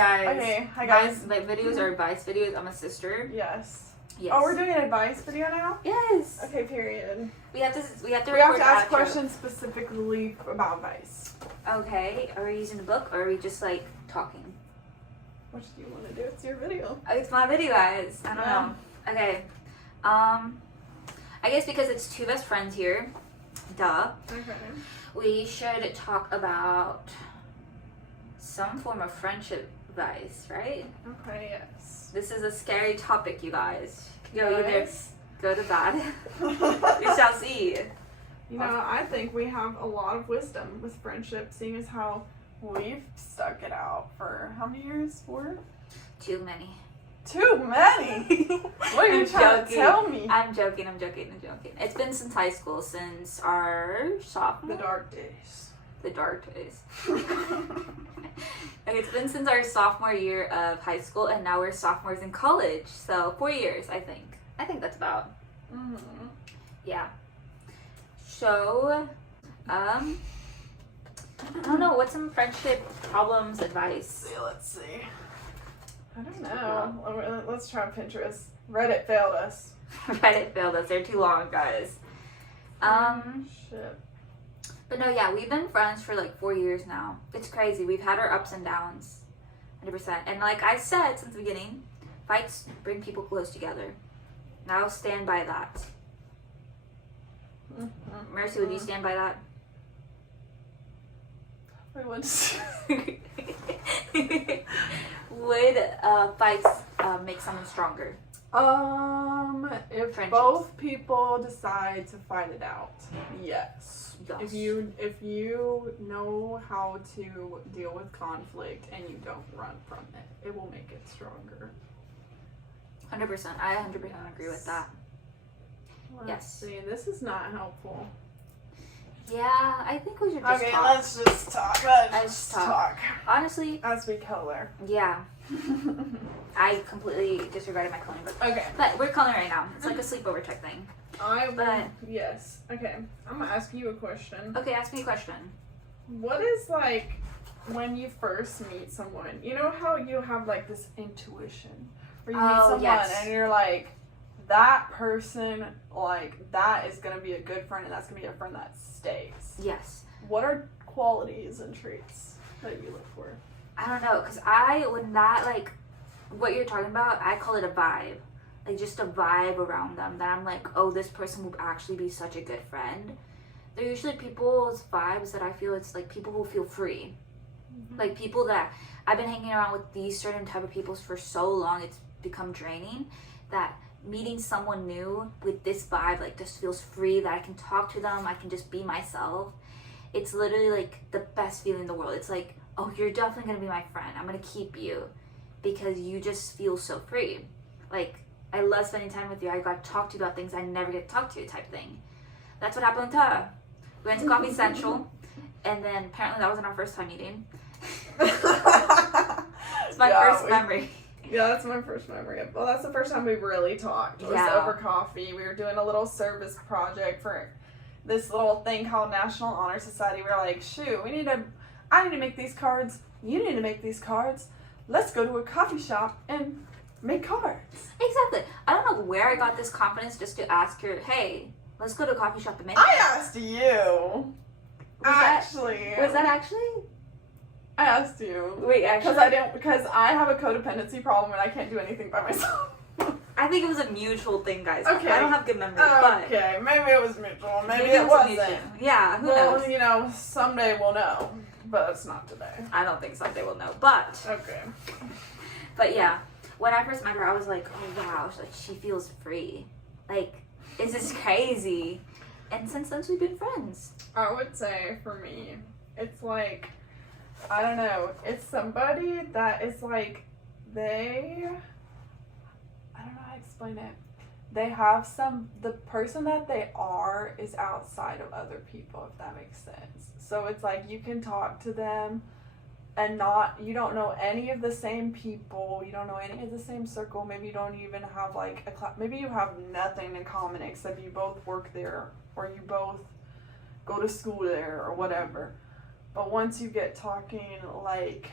guys. Okay, hi guys. My videos are advice videos. I'm a sister. Yes. Yes. Oh, we're doing an advice video now? Yes. Okay, period. We have to We have record to ask the outro. questions specifically about advice. Okay. Are we using a book or are we just like talking? What do you want to do? It's your video. Oh, it's my video, guys. I don't know. Okay. I guess because it's two best friends here, duh. Okay. We should talk about some form of friendship advice, right? Okay, yes. This is a scary topic, you guys. Go Yes. either go to bed. You shall see. You know, I think we have a lot of wisdom with friendship, seeing as how we've stuck it out for how many years? 4? Too many. Too many? What are you I'm trying to joking. tell me? I'm joking. It's been since high school, since our sophomore. The dark days. The dark days. Okay, it's been since our sophomore year of high school, and now we're sophomores in college. So 4 years, I think. I think that's about. Mm-hmm. Yeah. So, I don't know. What's some friendship problems advice? Let's see. I don't know. Let's try Pinterest. Reddit failed us. Reddit failed us. They're too long, guys. Shit. But no, yeah, we've been friends for like 4 years now. It's crazy. We've had our ups and downs, 100%. And like I said since the beginning, fights bring people close together. And I'll stand by that. Mm-hmm. Mercy, would you stand by that? I would. Would fights make someone stronger? If Friendships. both people decide to fight it out, yes. Yes. If you know how to deal with conflict and you don't run from it, it will make it stronger. 100%. I 100% agree with that. Let's Yes. see, this is not helpful. Yeah, I think we should just Okay, talk. let's just talk. Let's talk. Honestly, As we color. yeah. I completely disregarded my coloring book. Okay. But we're coloring right now. It's like a sleepover type thing. I will. But- Yes. Okay. I'm gonna ask you a question. Okay, ask me a question. What is like when you first meet someone? You know how you have like this intuition, where you meet Oh, someone yes. and you're like, that person, like that is gonna be a good friend, and that's gonna be a friend that stays. Yes. What are qualities and traits that you look for? I don't know, because I would not like what you're talking about. I call it a vibe. Like just a vibe around them that I'm like, oh, this person will actually be such a good friend. They're usually people's vibes that I feel it's like people who feel free. Like people that I've been hanging around with these certain type of people for so long, it's become draining that meeting someone new with this vibe like just feels free, that I can talk to them, I can just be myself. It's literally like the best feeling in the world. It's like, oh, you're definitely gonna be my friend. I'm gonna keep you because you just feel so free. Like, I love spending time with you. I got to talk to you about things I never get to talk to you type thing. That's what happened with her. We went to Coffee Central, and then apparently that wasn't our first time meeting. It's my first memory. Yeah, that's my first memory. Well, that's the first time we really talked. It was Yeah. over coffee. We were doing a little service project for this little thing called National Honor Society. We were like, shoot, I need to make these cards. You need to make these cards. Let's go to a coffee shop and make cards. Exactly. I don't know where I got this confidence just to ask her, hey, let's go to a coffee shop and make I asked you. Was that actually? I asked you. Wait, Because I have a codependency problem and I can't do anything by myself. I think it was a mutual thing, guys. Okay. I don't have good memory, but Okay, maybe it was mutual. Maybe it it was wasn't. mutual. Yeah, who Well, knows? you know, someday we'll know, but it's not today. I don't think someday we'll know, but Okay. yeah, when I first met her, I was like, oh wow, like she feels free. Like, this is crazy. And since then, we've been friends. I would say for me, it's like, I don't know, it's somebody that is like, I don't know how to explain it. They have the person that they are is outside of other people, if that makes sense. So it's like you can talk to them and you don't know any of the same people, you don't know any of the same circle, maybe you don't even have like maybe you have nothing in common except you both work there or you both go to school there or whatever. But once you get talking, like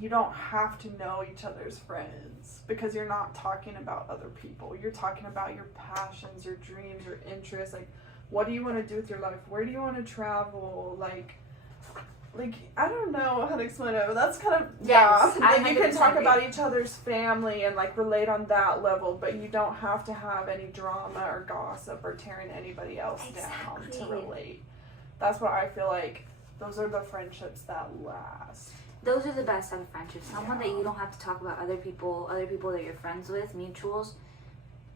you don't have to know each other's friends because you're not talking about other people. You're talking about your passions, your dreams, your interests. Like, what do you want to do with your life? Where do you want to travel? Like I don't know how to explain it, but that's kind of Yes, I Like, you can 100% talk agree. about each other's family and like relate on that level, but you don't have to have any drama or gossip or tearing anybody else down to Exactly. relate. That's what I feel like. Those are the friendships that last. Those are the best type of friendships. Someone that Yeah. you don't have to talk about other people that you're friends with, mutuals.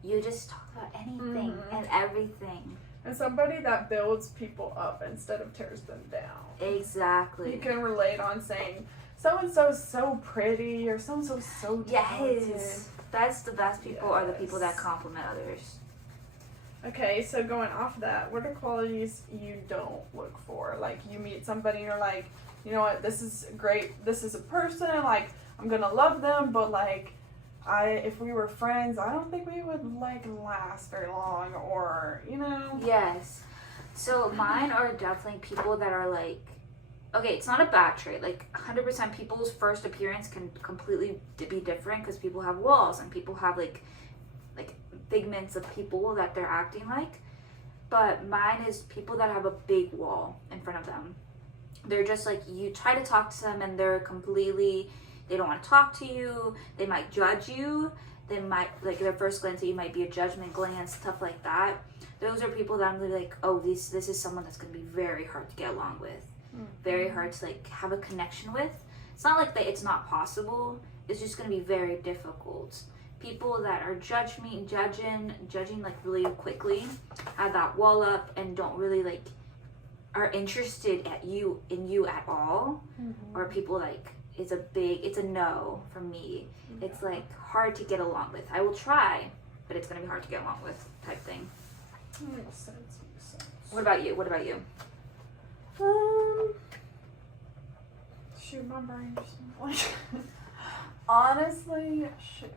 You just talk about anything Mhm. and everything. And somebody that builds people up instead of tears them down. Exactly. You can relate on saying, so-and-so is so pretty, or so-and-so is so talented. Yes. That's the best people are the people that Yes. compliment others. Okay, so going off of that, what are qualities you don't look for? Like, you meet somebody and you're like, you know what, this is great, this is a person, like, I'm gonna love them, but like, if we were friends, I don't think we would like last very long, or, you know. Yes. So mine are definitely people that are like, okay, it's not a bad trait. Like 100% people's first appearance can completely be different because people have walls and people have like figments of people that they're acting like. But mine is people that have a big wall in front of them. They're just like, you try to talk to them and they don't want to talk to you. They might judge you. They might, like, their first glance at you might be a judgment glance, stuff like that. Those are people that I'm really like, oh, this is someone that's going to be very hard to get along with. Very hard to, like, have a connection with. It's not like that it's not possible. It's just going to be very difficult. People that are judging, like, really quickly, have that wall up and don't really, like, are interested in you at all. Or people, like, it's a no from me. It's like hard to get along with. I will try, but it's gonna be hard to get along with type thing. Makes sense. What about you? Shoot, my brain just like honestly, shoot.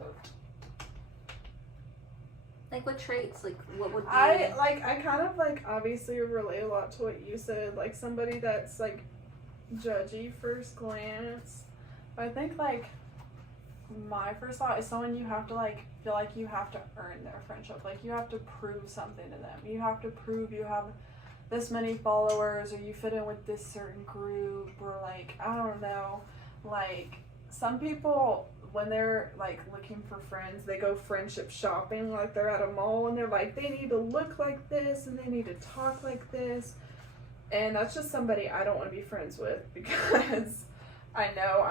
Like what traits? Like what would be I kind of like obviously relate a lot to what you said, like somebody that's like judgy first glance. But I think like my first thought is someone you have to like feel like you have to earn their friendship. Like you have to prove something to them. You have to prove you have this many followers or you fit in with this certain group, or like I don't know. Like some people when they're like looking for friends, they go friendship shopping, like they're at a mall and they're like they need to look like this and they need to talk like this. And that's just somebody I don't want to be friends with because I know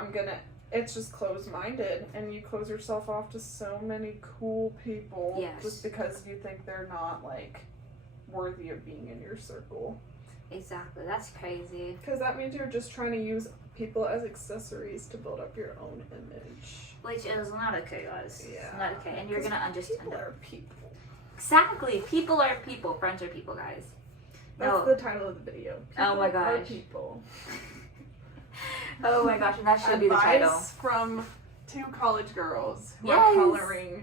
it's just closed-minded and you close yourself off to so many cool people. Yes. Just because you think they're not like worthy of being in your circle. Exactly. That's crazy. Because that means you're just trying to use people as accessories to build up your own image. Which is not okay, guys. Yeah. Not okay. And you're gonna understand People it. are people. Exactly. People are people. Friends are people, guys. That's No. the title of the video. Oh my People are gosh. people. Oh my gosh, and that should be the title. Advice from two college girls who Yes. are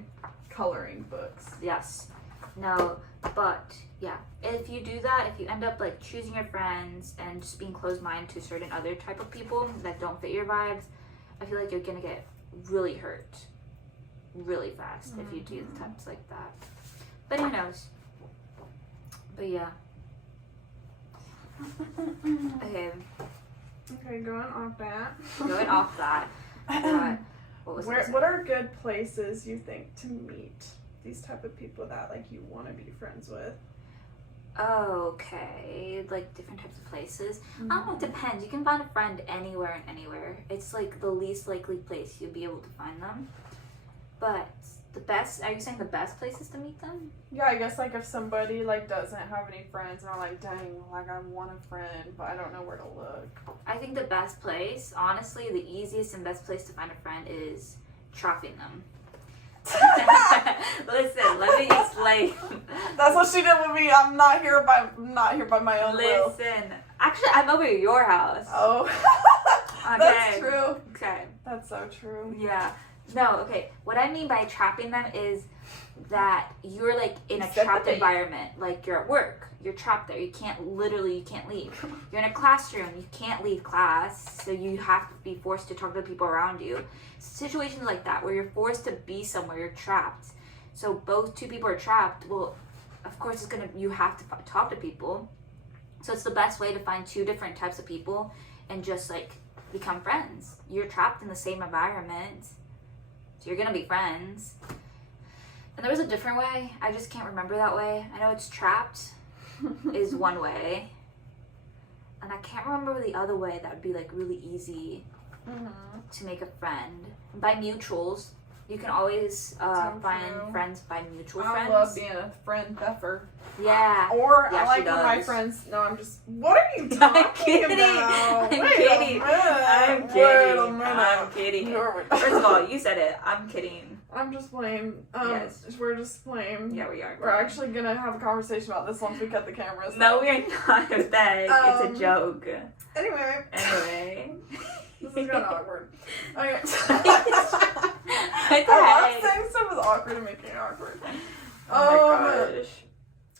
coloring books. Yes. No, but yeah. If you do that, if you end up like choosing your friends and just being closed-minded to certain other type of people that don't fit your vibes, I feel like you're gonna get really hurt really fast if you do the types like that. But who knows? But yeah. Okay, Okay, going off that. going off that. What was I saying? What are good places you think to meet these type of people that like you want to be friends with? Okay, like different types of places. I don't know, it depends. You can find a friend anywhere and anywhere. It's like the least likely place you'll be able to find them. But the best, are you saying the best places to meet them? Yeah, I guess like if somebody like doesn't have any friends and are like, dang, like I want a friend, but I don't know where to look. I think the best place, honestly, the easiest and best place to find a friend is trapping them. Listen, let me explain. That's what she did with me. I'm not here by my own will. Listen, actually, I'm over at your house. Oh, Okay. that's true. Okay. That's so true. Yeah. No, okay. What I mean by trapping them is that you're like in a Set the trapped bait. environment. Like you're at work. You're trapped there. You can't leave. You're in a classroom. You can't leave class. So you have to be forced to talk to the people around you. Situations like that where you're forced to be somewhere, you're trapped. So both two people are trapped. Well, of course you have to talk to people. So it's the best way to find two different types of people and just like become friends. You're trapped in the same environment. So you're gonna be friends. And there was a different way. I just can't remember that way. I know it's trapped is one way. And I can't remember the other way that would be like really easy to make a friend. By mutuals. You can always find true. friends by mutual I friends. love being a friend theffer. Yeah. Or Yeah, I like she when my does. friends. No, I'm just. What are you talking kidding. about? I'm Wait kidding. a minute. I'm Wait a kidding. minute. I'm kidding. You're- First of all, you said it. I'm kidding. I'm just playing. Yes. We're just playing. Yeah, we are. We're actually gonna have a conversation about this once we cut the cameras. No, we are not. It's a joke. Anyway. Anyway. This is kind of awkward. Okay. What the I heck? love saying stuff is awkward and making it awkward. Oh my gosh.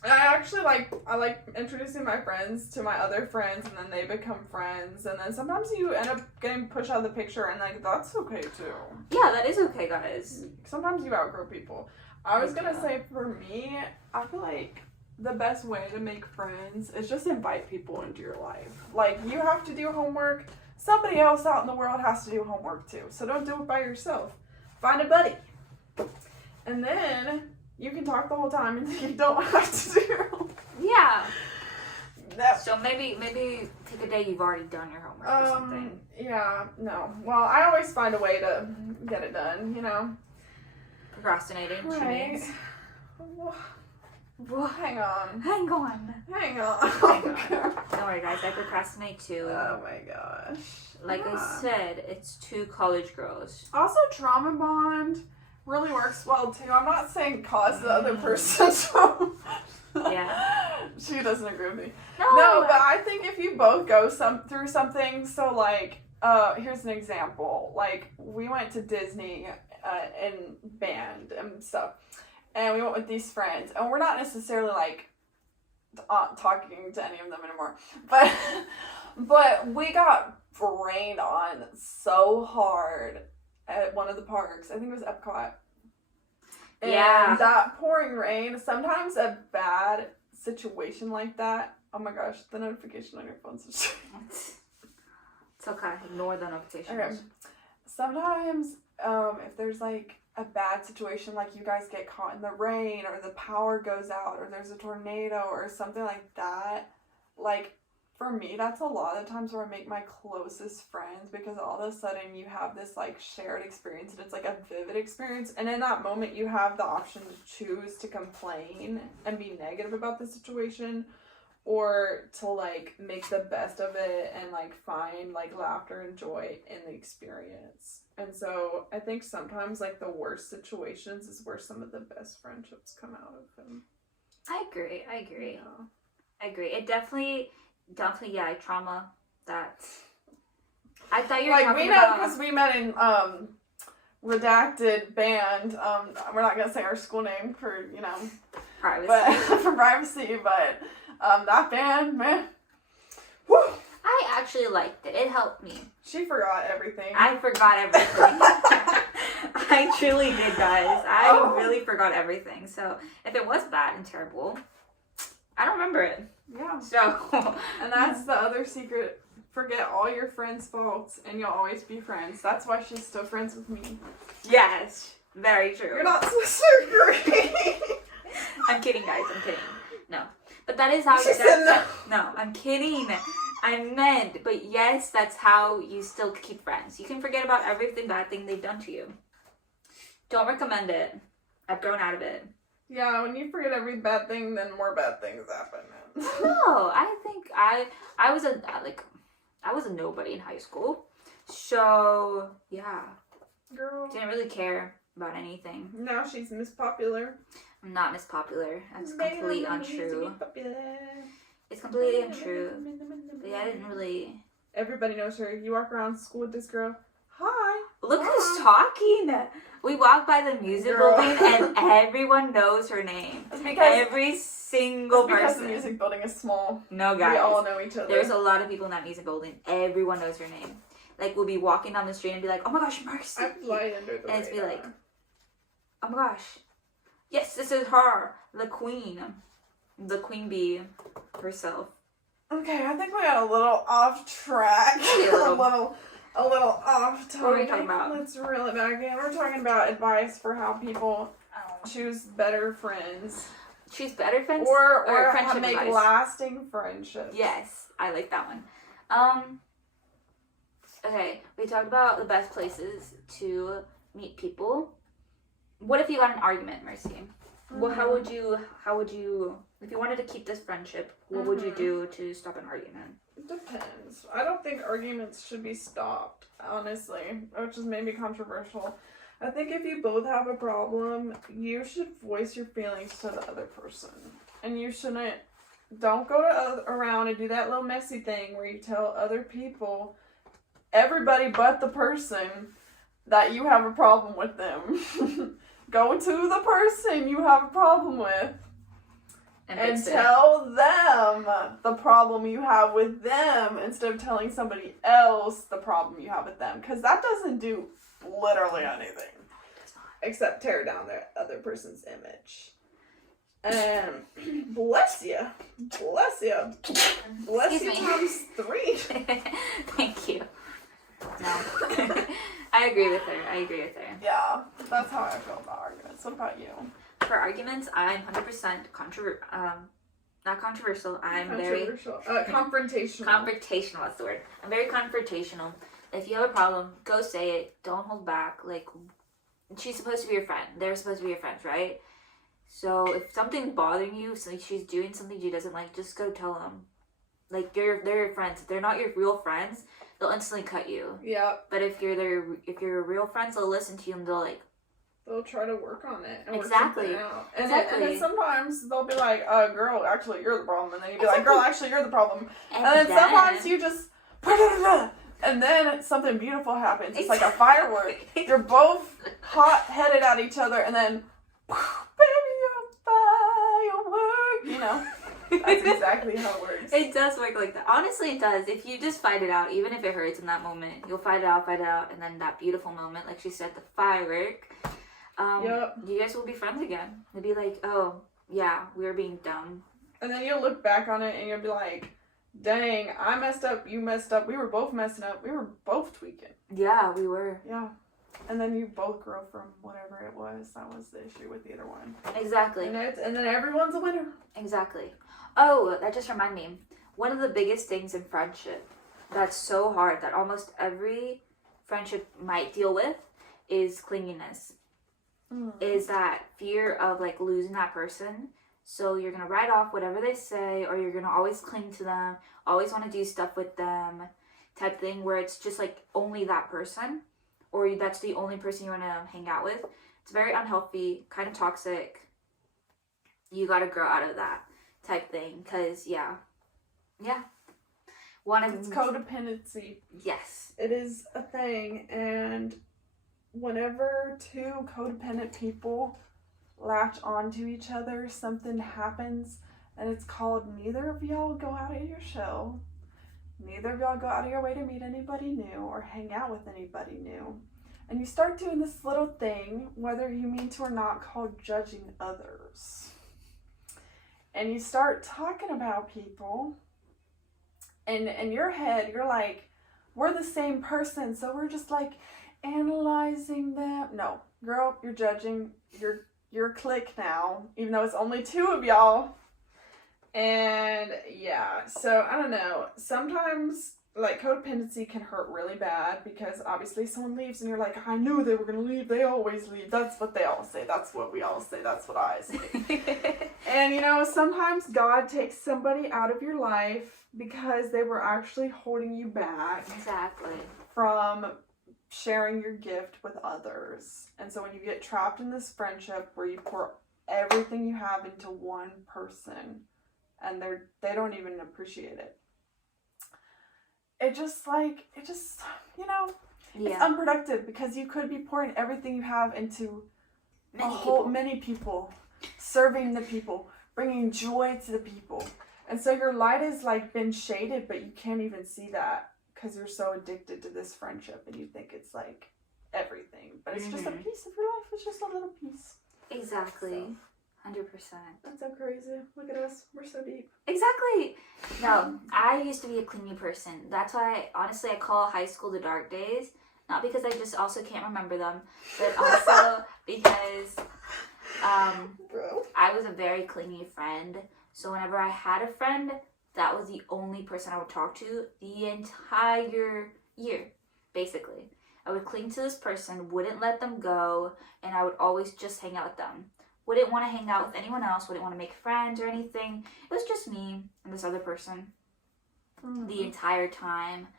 I actually I like introducing my friends to my other friends, and then they become friends, and then sometimes you end up getting pushed out of the picture, and like that's okay too. Yeah, that is okay, guys. Sometimes you outgrow people. I was gonna Yeah. say for me, I feel like the best way to make friends is just invite people into your life. Like you have to do homework. Somebody else out in the world has to do homework too. So don't do it by yourself. Find a buddy. And then you can talk the whole time and you don't have to do Yeah. that. So maybe take a day you've already done your homework or something. Yeah, no. Well, I always find a way to get it done, you know. Procrastinating. She Right. means. Well, hang on. Hang on. Hang on. Don't worry, guys. I procrastinate too. Oh my gosh. Like I Yeah. said, it's two college girls. Also, trauma bond really works well too. I'm not saying cause the other person to. Yeah. She doesn't agree with me. No, No, but I think if you both go through something, so like, here's an example. Like, we went to Disney in band and stuff, and we went with these friends, and we're not necessarily like talking to any of them anymore, but we got rained on so hard at one of the parks. I think it was Epcot. And Yeah. that pouring rain, sometimes a bad situation like that, oh my gosh, the notification on your phone's just... It's okay. Ignore the notifications. Okay. Sometimes, if there's like a bad situation, like you guys get caught in the rain, or the power goes out, or there's a tornado, or something like that, like, for me, that's a lot of times where I make my closest friends, because all of a sudden you have this like shared experience, and it's like a vivid experience, and in that moment you have the option to choose to complain and be negative about the situation, or to like make the best of it and like find like laughter and joy in the experience. And so I think sometimes like the worst situations is where some of the best friendships come out of them. I agree. Yeah. I agree. It definitely, yeah, trauma. That's. I thought you were Like talking we know about. because we met in redacted band. We're not gonna say our school name for Privacy. but for privacy. But that band, man, whew, I actually liked it. It helped me. she forgot everything. I forgot everything. I truly did, guys. I really forgot everything. So if it was bad and terrible, I don't remember it. Yeah. So. And that's the other secret. Forget all your friends' faults and you'll always be friends. That's why she's still friends with me. Yes. Very true. You're not supposed to agree. I'm kidding, guys. I'm kidding. No. But that is how She said no. No, I'm kidding. I meant, but yes, that's how you still keep friends. You can forget about everything bad thing they've done to you. Don't recommend it. I've grown out of it. Yeah, when you forget every bad thing, then more bad things happen. No, I think I was a nobody in high school. So, yeah. Girl. Didn't really care about anything. Now she's Miss Popular. I'm not Miss Popular. That's completely untrue. It's completely untrue. But yeah, I didn't really... Everybody knows her. You walk around school with this girl. Hi. Look who's talking. We walk by the music Girl. building and everyone knows her name. It's because, Every single because the person. music building is small. No, guys. We all know each other. There's a lot of people in that music building. Everyone knows her name. Like, we'll be walking down the street and be like, oh my gosh, Mercy. I fly under the And it's be radar. like, oh my gosh. Yes, this is her. The queen. The queen bee herself. Okay, I think we got a little off track. A little off topic. What are we talking about? Let's reel it back in. We're talking about advice for how people choose better friends. Choose better friends? Or how to friendship make advice? lasting friendships. Yes, I like that one. Okay, we talked about the best places to meet people. What if you got an argument, Mercy? Well, how would you, if you wanted to keep this friendship, what would you do to stop an argument? It depends. I don't think arguments should be stopped, honestly, which is maybe controversial. I think if you both have a problem, you should voice your feelings to the other person. And you shouldn't, don't go around and do that little messy thing where you tell other people, everybody but the person, that you have a problem with them. Go to the person you have a problem with and tell them the problem you have with them instead of telling somebody else the problem you have with them. Because that doesn't do literally anything except tear down the other person's image. And bless you. Bless you. Bless Excuse you me. times 3. Thank you. No. I agree with her. Yeah, that's how I feel about arguments. What about you? For arguments, I'm 100% not controversial. I'm Controversial. Confrontational. confrontational. That's the word. I'm very confrontational. If you have a problem, go say it. Don't hold back. Like, she's supposed to be your friend. They're supposed to be your friends, right? So if something's bothering you, so she's doing something she doesn't like, just go tell them. Like, they're your friends. If they're not your real friends, they'll instantly cut you. Yeah. But if you're real friends, they'll listen to you and They'll try to work on it and Exactly. work something out. And, Exactly. then sometimes they'll be like, girl, actually you're the problem. And then you'll be like, girl, actually you're the problem. And And then sometimes you just, and then something beautiful happens. It's like a firework. You're both hot-headed at each other and then, baby, a firework. You know, that's exactly how it works. It does work like that. Honestly, it does. If you just fight it out, even if it hurts in that moment, you'll fight it out, and then that beautiful moment, like she said, the firework, you guys will be friends again. You'll be like, oh, yeah, we were being dumb. And then you'll look back on it and you'll be like, dang, I messed up, you messed up, we were both messing up, we were both tweaking. Yeah, we were. Yeah. And then you both grow from whatever it was. That was the issue with either one. Exactly. And then everyone's a winner. Exactly. Oh, that just reminded me. One of the biggest things in friendship that's so hard that almost every friendship might deal with is clinginess. Is that fear of like losing that person. So you're going to write off whatever they say, or you're going to always cling to them, always want to do stuff with them, type thing where it's just like only that person, or that's the only person you want to hang out with. It's very unhealthy, kind of toxic. You got to grow out of that type thing, because yeah. It's codependency. Yes. It is a thing, and whenever two codependent people latch onto each other, something happens, and it's called neither of y'all go out of your shell, neither of y'all go out of your way to meet anybody new or hang out with anybody new, and you start doing this little thing, whether you mean to or not, called judging others. And you start talking about people, and in your head, you're like, we're the same person, so we're just like analyzing them. No, girl, you're judging your clique now, even though it's only two of y'all. And yeah, so I don't know. Sometimes like codependency can hurt really bad because obviously someone leaves and you're like, I knew they were gonna leave. They always leave. That's what they all say. That's what we all say. That's what I say. And you know, sometimes God takes somebody out of your life because they were actually holding you back. Exactly. From sharing your gift with others. And so when you get trapped in this friendship where you pour everything you have into one person and they don't even appreciate it. It just, you know, It's Yeah. unproductive because you could be pouring everything you have into many people, serving the people, bringing joy to the people. And so your light is like been shaded, but you can't even see that because you're so addicted to this friendship and you think it's like everything. But it's just a piece of your life. It's just a little piece. Exactly. 100%. That's so crazy. Look at us. We're so deep. Exactly. No, I used to be a clingy person. That's why, honestly, I call high school the dark days. Not because I just also can't remember them, but also because Bro. I was a very clingy friend. So whenever I had a friend, that was the only person I would talk to the entire year, basically. I would cling to this person, wouldn't let them go, and I would always just hang out with them. Wouldn't want to hang out with anyone else, wouldn't want to make friends or anything. It was just me and this other person the entire time.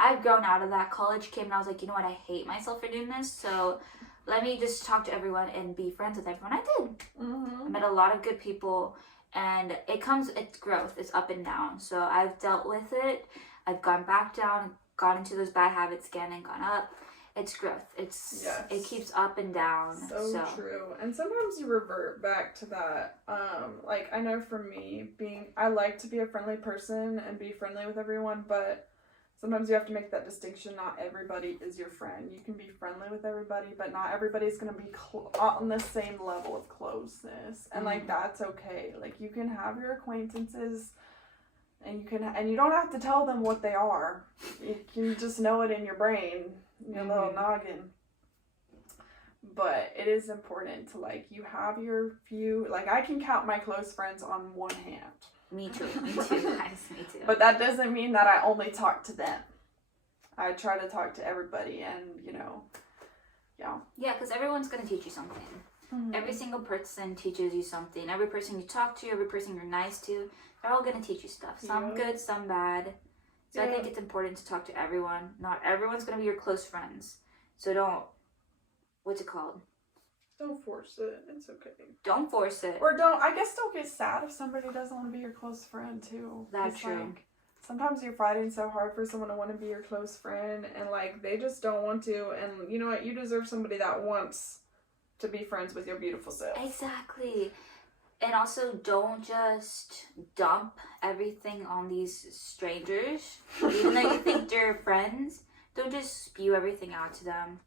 I've grown out of that. College came and I was like, you know what, I hate myself for doing this, so let me just talk to everyone and be friends with everyone. I did. I met a lot of good people, and it's growth, it's up and down. So I've dealt with it, I've gone back down, got into those bad habits again and gone up. It's growth. It keeps up and down. So true. And sometimes you revert back to that. Like I know for me, I like to be a friendly person and be friendly with everyone, but sometimes you have to make that distinction. Not everybody is your friend. You can be friendly with everybody, but not everybody's going to be on the same level of closeness. And like that's okay. Like you can have your acquaintances and you don't have to tell them what they are. You can just know it in your brain. Your little noggin. But it is important to like you have your few, like I can count my close friends on one hand. Me too. Me too. Me too. But that doesn't mean that I only talk to them. I try to talk to everybody, and yeah, because everyone's gonna teach you something. Every single person teaches you something. Every person you talk to, every person you're nice to, they're all gonna teach you stuff. Some good, some bad. So I think it's important to talk to everyone. Not everyone's going to be your close friends. So don't, what's it called? Don't force it. It's okay. Don't force it. Or I guess don't get sad if somebody doesn't want to be your close friend too. That's true. Like, sometimes you're fighting so hard for someone to want to be your close friend and like they just don't want to, and you know what? You deserve somebody that wants to be friends with your beautiful self. Exactly. And also, don't just dump everything on these strangers. Even though you think they're friends, don't just spew everything out to them.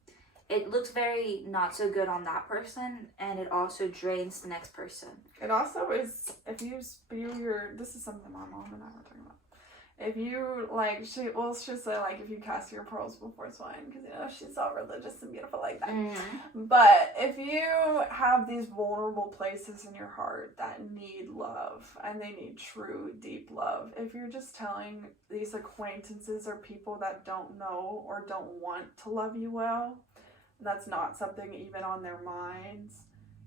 It looks very not so good on that person, and it also drains the next person. It also is, if you spew this is something my mom and I were talking about. If you, like, she'll say, like, if you cast your pearls before swine, because, she's all religious and beautiful like that. But if you have these vulnerable places in your heart that need love, and they need true, deep love, if you're just telling these acquaintances or people that don't know or don't want to love you well, that's not something even on their minds,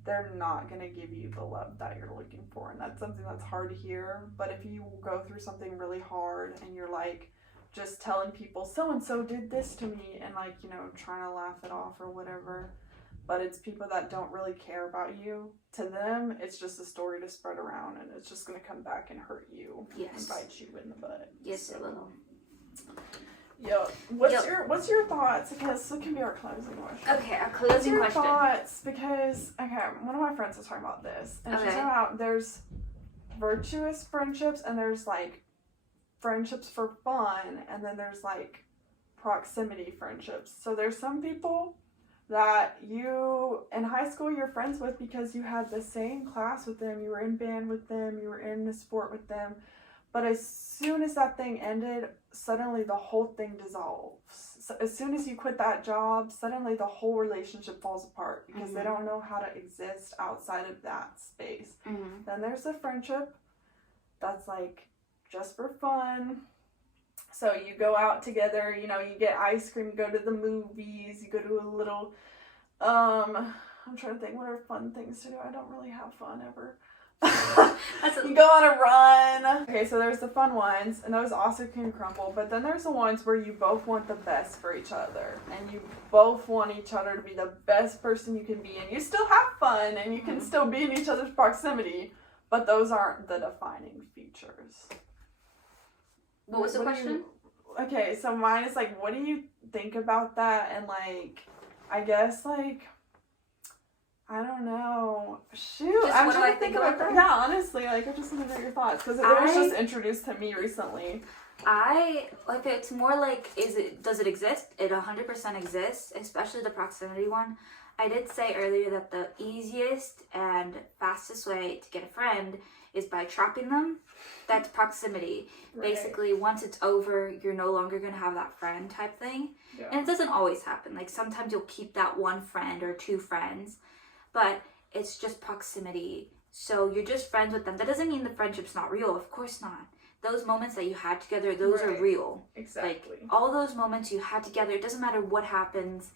they're not going to give you the love that you're looking for. And that's something that's hard to hear. But if you go through something really hard and you're like just telling people so-and-so did this to me and like, trying to laugh it off or whatever, but it's people that don't really care about you, to them, it's just a story to spread around and it's just going to come back and hurt you and bite you in the butt. Yes, it will. Yo, what's your thoughts? Because it can be our closing question. Okay, our closing question. What's your thoughts? Because one of my friends was talking about this, and she's talking about there's virtuous friendships and there's like friendships for fun, and then there's like proximity friendships. So there's some people that you in high school you're friends with because you had the same class with them, you were in band with them, you were in the sport with them. But as soon as that thing ended, suddenly the whole thing dissolves. So as soon as you quit that job, suddenly the whole relationship falls apart because they don't know how to exist outside of that space. Then there's a friendship that's like just for fun. So you go out together, you get ice cream, you go to the movies, you go to a little, I'm trying to think, what are fun things to do? I don't really have fun ever. You go on a run. Okay, so there's the fun ones, and those also can crumble, but then there's the ones where you both want the best for each other, and you both want each other to be the best person you can be, and you still have fun, and you can still be in each other's proximity, but those aren't the defining features. What was the question? okay, so mine is like, what do you think about that? And like, I guess like, I don't know. Shoot, Just I'm what do trying I to think think about about that. that? Yeah, honestly, like I just want to know your thoughts because it was just introduced to me recently. If it's more like, does it exist? It 100% exists, especially the proximity one. I did say earlier that the easiest and fastest way to get a friend is by trapping them. That's proximity. Right. Basically, once it's over, you're no longer going to have that friend type thing. Yeah. And it doesn't always happen. Like, sometimes you'll keep that one friend or two friends, but it's just proximity. So you're just friends with them. That doesn't mean the friendship's not real. Of course not. Those moments that you had together, those are real. Exactly. Like, all those moments you had together, it doesn't matter what happens.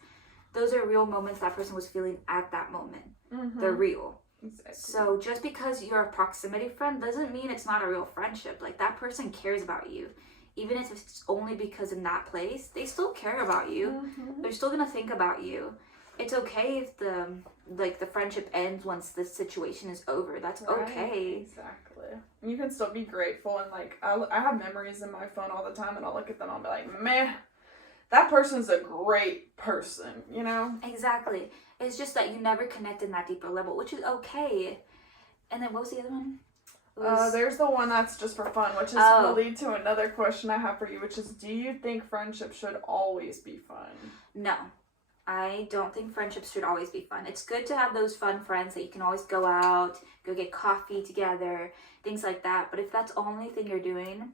Those are real moments that person was feeling at that moment. Mm-hmm. They're real. Exactly. So just because you're a proximity friend doesn't mean it's not a real friendship. Like, that person cares about you. Even if it's only because in that place, they still care about you. Mm-hmm. They're still gonna think about you. It's okay if the friendship ends once the situation is over. That's okay. Exactly. You can still be grateful and like I have memories in my phone all the time and I'll look at them and I'll be like, man, that person's a great person, you know? Exactly. It's just that you never connect in that deeper level, which is okay. And then what was the other one? There's the one that's just for fun, which is will lead to another question I have for you, which is, do you think friendship should always be fun? No. I don't think friendships should always be fun. It's good to have those fun friends that you can always go out, go get coffee together, things like that. But if that's the only thing you're doing,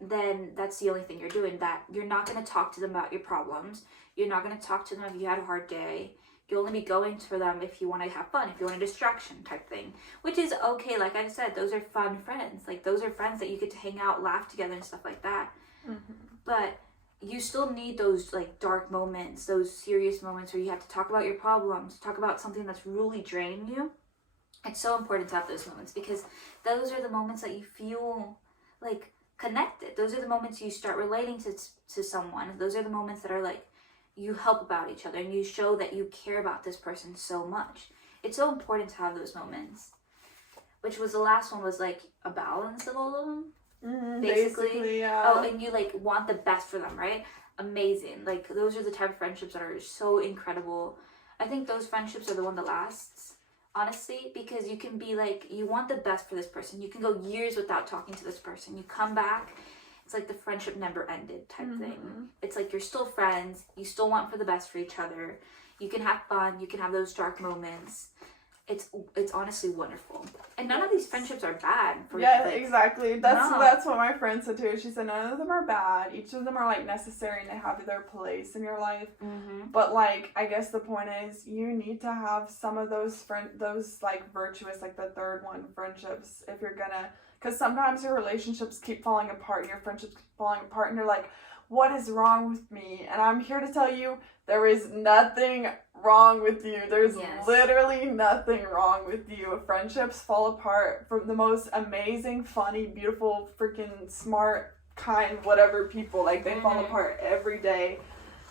then that's the only thing you're doing. That you're not going to talk to them about your problems. You're not going to talk to them if you had a hard day. You'll only be going for them if you want to have fun, if you want a distraction type thing, which is okay. Like I said, those are fun friends. Like, those are friends that you get to hang out, laugh together and stuff like that. Mm-hmm. But you still need those like dark moments, those serious moments where you have to talk about your problems, talk about something that's really draining you. It's so important to have those moments because those are the moments that you feel like connected. Those are the moments you start relating to someone. Those are the moments that are like, you help about each other and you show that you care about this person so much. It's so important to have those moments. Which was the last one, was like a balance of all of them. Mm-hmm, basically, yeah. Oh, and you like want the best for them, right? Amazing. Like, those are the type of friendships that are so incredible. I think those friendships are the one that lasts, honestly, because you can be like, you want the best for this person. You can go years without talking to this person. You come back, it's like the friendship never ended type thing. It's like you're still friends. You still want for the best for each other. You can have fun. You can have those dark moments. It's honestly wonderful. And none of these friendships are bad. Exactly. That's what my friend said too. She said none of them are bad. Each of them are like necessary and they have their place in your life. Mm-hmm. But like, I guess the point is you need to have some of those those like virtuous, like the third one, friendships, if you're gonna, because sometimes your relationships keep falling apart and your friendships keep falling apart and you're like, what is wrong with me? And I'm here to tell you, there is nothing wrong with you. There's literally nothing wrong with you. Friendships fall apart from the most amazing, funny, beautiful, freaking smart, kind, whatever people. Like, they fall apart every day.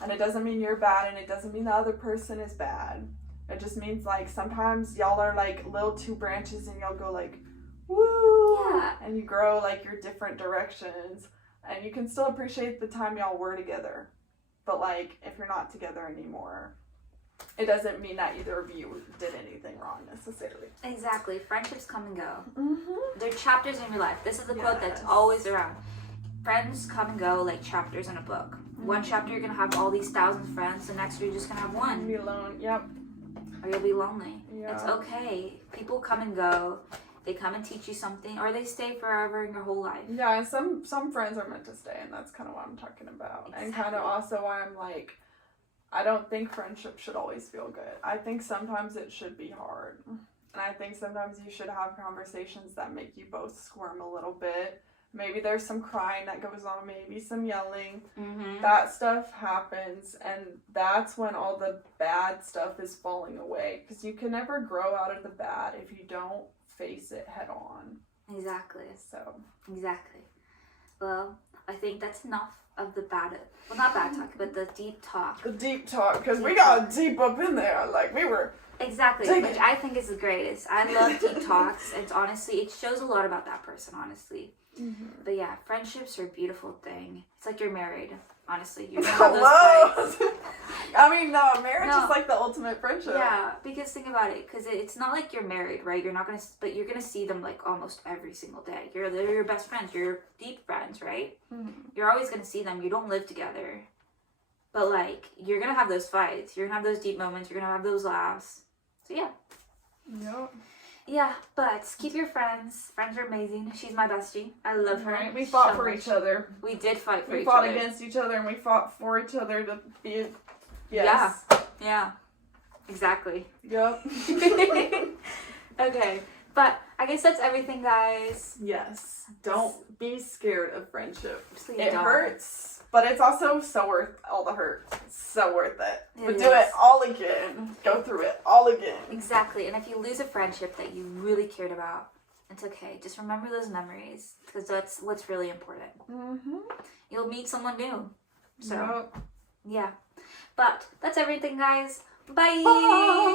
And it doesn't mean you're bad, and it doesn't mean the other person is bad. It just means, like, sometimes y'all are, like, little two branches, and y'all go, like, woo! Yeah. And you grow, like, your different directions. And you can still appreciate the time y'all were together. But, like, if you're not together anymore, it doesn't mean that either of you did anything wrong, necessarily. Exactly. Friendships come and go. Mm-hmm. They're chapters in your life. This is the quote that's always around. Friends come and go like chapters in a book. One chapter you're going to have all these thousands of friends. The next you're just going to have one. Be alone. Yep. Or you'll be lonely. Yeah. It's okay. People come and go. They come and teach you something, or they stay forever in your whole life. Yeah, and some friends are meant to stay, and that's kind of what I'm talking about. Exactly. And kind of also why I'm like, I don't think friendship should always feel good. I think sometimes it should be hard. And I think sometimes you should have conversations that make you both squirm a little bit. Maybe there's some crying that goes on, maybe some yelling. Mm-hmm. That stuff happens, and that's when all the bad stuff is falling away. Because you can never grow out of the bad if you don't face it head on. Exactly. So. Exactly. Well, I think that's enough of the bad, well, not bad talk, but the deep talk. The deep talk, because we got deep up in there. Like, we were. Exactly, which I think is the greatest. I love deep talks. It's honestly, it shows a lot about that person, honestly. But yeah, friendships are a beautiful thing. It's like you're married. Honestly, you're gonna have those fights. I mean, no, marriage No. is like the ultimate friendship. Yeah, because think about it. Because it's not like you're married, right? You're not gonna, but you're gonna see them like almost every single day. They're your best friends. You're your deep friends, right? You're always gonna see them. You don't live together, but like you're gonna have those fights. You're gonna have those deep moments. You're gonna have those laughs. So yeah. Yep. Yeah, but keep your friends. Friends are amazing. She's my bestie. I love her. Right. We fought so for much. each other. We did fight for We each fought other. against each other, and we fought for each other to be. Yes. Yeah. Yeah. Exactly. Yep. Okay, but I guess that's everything, guys. Yes. Don't be scared of friendship. Please It don't. hurts, but it's also so worth all the hurt. It's so worth it. It But is. do it all again. Go through it all again. Exactly, and if you lose a friendship that you really cared about, it's okay. Just remember those memories, because that's what's really important. Mm-hmm. You'll meet someone new. So, Yep. yeah. But that's everything, guys. Bye. Bye.